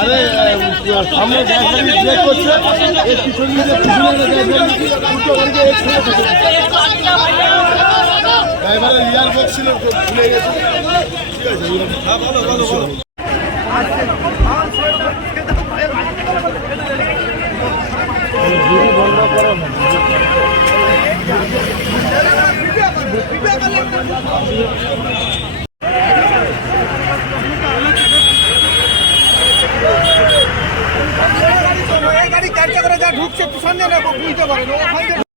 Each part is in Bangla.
আরে সামনে করছে। এর পিছনে ড্রাইভারের ইয়ার বক্স ছিল ভুলে গেছে। ঠিক আছে হ্যাঁ ভালো ভালো ঢুকছে পিছন বুঝতে পারে না ওখান থেকে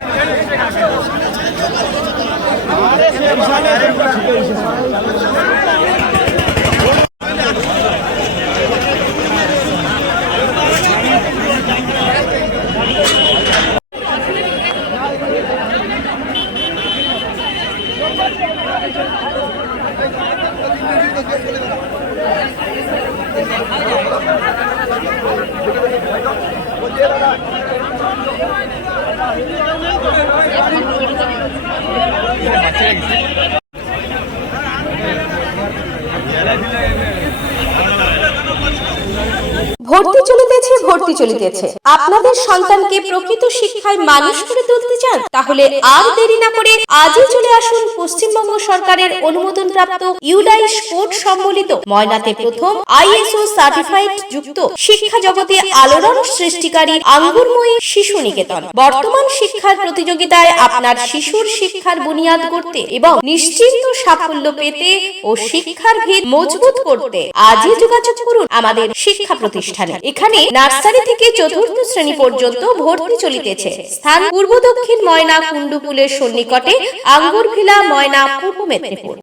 ভর্তি চলিতেছে ভর্তি চলিতেছে। আপনাদের সন্তানকে প্রকৃত শিক্ষায় মানুষ করে তুলতে চান, তাহলে আর দেরি না করে আজই চলে আসুন পশ্চিমবঙ্গ সরকারের অনুমোদন প্রাপ্ত ইউডাই স্পোর্ট সম্বলিত ময়নাতে প্রথম আইএসও সার্টিফাইড যুক্ত শিক্ষা জগতে আলোড়ন সৃষ্টিকারী আঙ্গুরময়ী শিশু নিকেতন। বর্তমান শিক্ষার প্রতিযোগিতায় আপনার শিশুর শিক্ষার বুনিয়াদ করতে এবং নিশ্চিন্ত সাফল্য পেতে ও শিক্ষার ভিত মজবুত করতে আজই যোগাযোগ করুন আমাদের শিক্ষা প্রতিষ্ঠানে। এখানে নার্সারি থেকে চতুর্থ শ্রেণি পর্যন্ত ভর্তি চলিতেছে। স্থান পূর্ব দক্ষিণ ময়না কুণ্ডুপুলের সন্নিকটে আঙ্গুর ভিলা ময়না পূর্ব মেদিনীপুর।